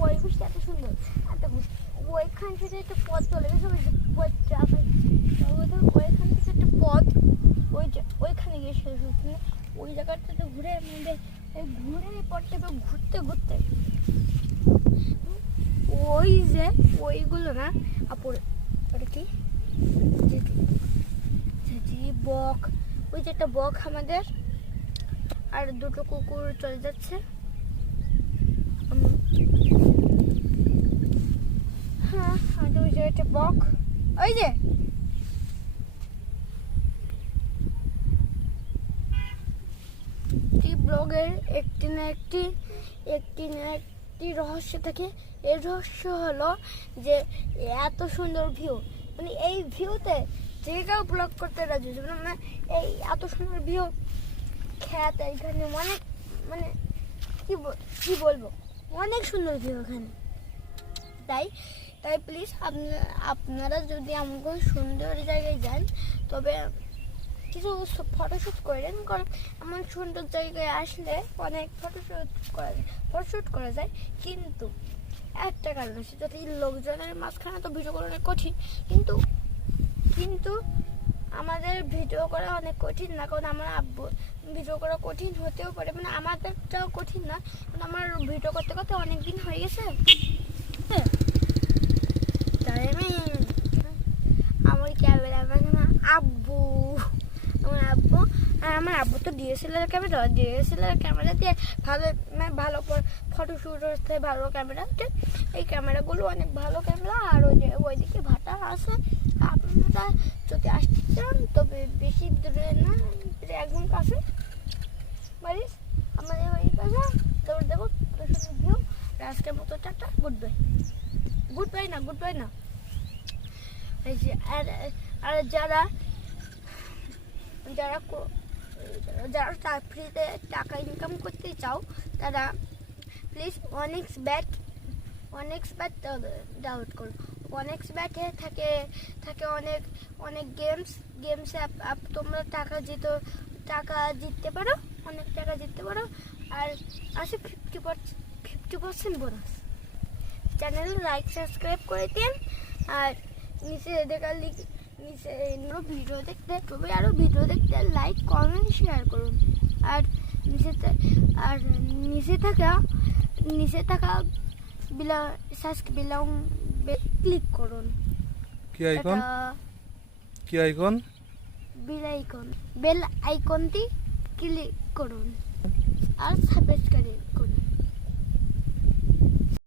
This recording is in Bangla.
পরিবেশটা এত সুন্দর, এত ওইখান থেকে একটা পথ চলে গেছে, ওইখান থেকে একটা পথ ওইখানে গিয়ে শেষ হচ্ছে। ওই জায়গাটাতে ঘুরে আমাদের ঘুরে পথটা ঘুরতে ঘুরতে ওই যে ওইগুলো না আপুর ওটা কি বক, ওই যে একটা বক আমাদের আর দুটো কুকুর চলে যাচ্ছে। হ্যাঁ আমাদের ওই যে একটা বক, ওই যে ব্লগের একটি না একটি রহস্য থাকে। এই রহস্য হলো যে এত সুন্দর ভিউ, মানে এই ভিউতে যে কেউ ব্লগ করতে রাজি, মানে এই এত সুন্দর ভিউ খ্যাত এখানে অনেক, মানে কি বলবো, অনেক সুন্দর ভিউ এখানে। তাই প্লিজ আপনারা যদি এমন কোনো সুন্দর জায়গায় যান তবে কিছু ফটোশ্যুট করেন, কারণ এমন সুন্দর জায়গায় আসলে অনেক ফটোশ্যুট করা যায়। কিন্তু একটা কারণ আছে, যদি লোকজনের মাঝখানে তো ভিডিও করা অনেক কঠিন, কিন্তু আমাদের ভিডিও করা অনেক কঠিন না, কারণ আমার আব্বু ভিডিও করা কঠিন হতেও পারে, মানে আমাদেরটাও কঠিন না, কারণ আমার ভিডিও করতে করতে অনেক দিন হয়ে গেছে। তাই আমার ক্যামেরাম্যান আমার আব্বু তো ডিএসএলআর ক্যামেরা দিয়ে ভালো ফটোশ্যুট হচ্ছে, ভালো ক্যামেরা হচ্ছে। এই ক্যামেরাগুলো অনেক ভালো ক্যামেরা। আর ওইদিকে ভাটা আছে, আপনারা যদি আসতে চান তবে বেশি দূরে না, একদম কাছে বাড়ির আমাদের বাড়ির কাছে দৌড় দেবো ভিউ। আজকের মতো টাটা, গুড বাই না। আর যারা চাকরিতে টাকা ইনকাম করতে চাও তারা প্লিজ অনেক্স ব্যাট ডাউনলোড করো। অনেক্স ব্যাটে থাকে অনেক গেমস অ্যাপ, তোমরা টাকা জিততে পারো, অনেক টাকা জিততে পারো। আর আছে 50% বোনাস। চ্যানেল লাইক সাবস্ক্রাইব করে দিন। আর নিচে ভিডিও দেখতে লাইক কমেন্ট শেয়ার করুন। আর নিচে থাকা বিলং ক্লিক করুন। কি আইকন বেল আইকনটি ক্লিক করুন আর সাবস্ক্রাইব করুন।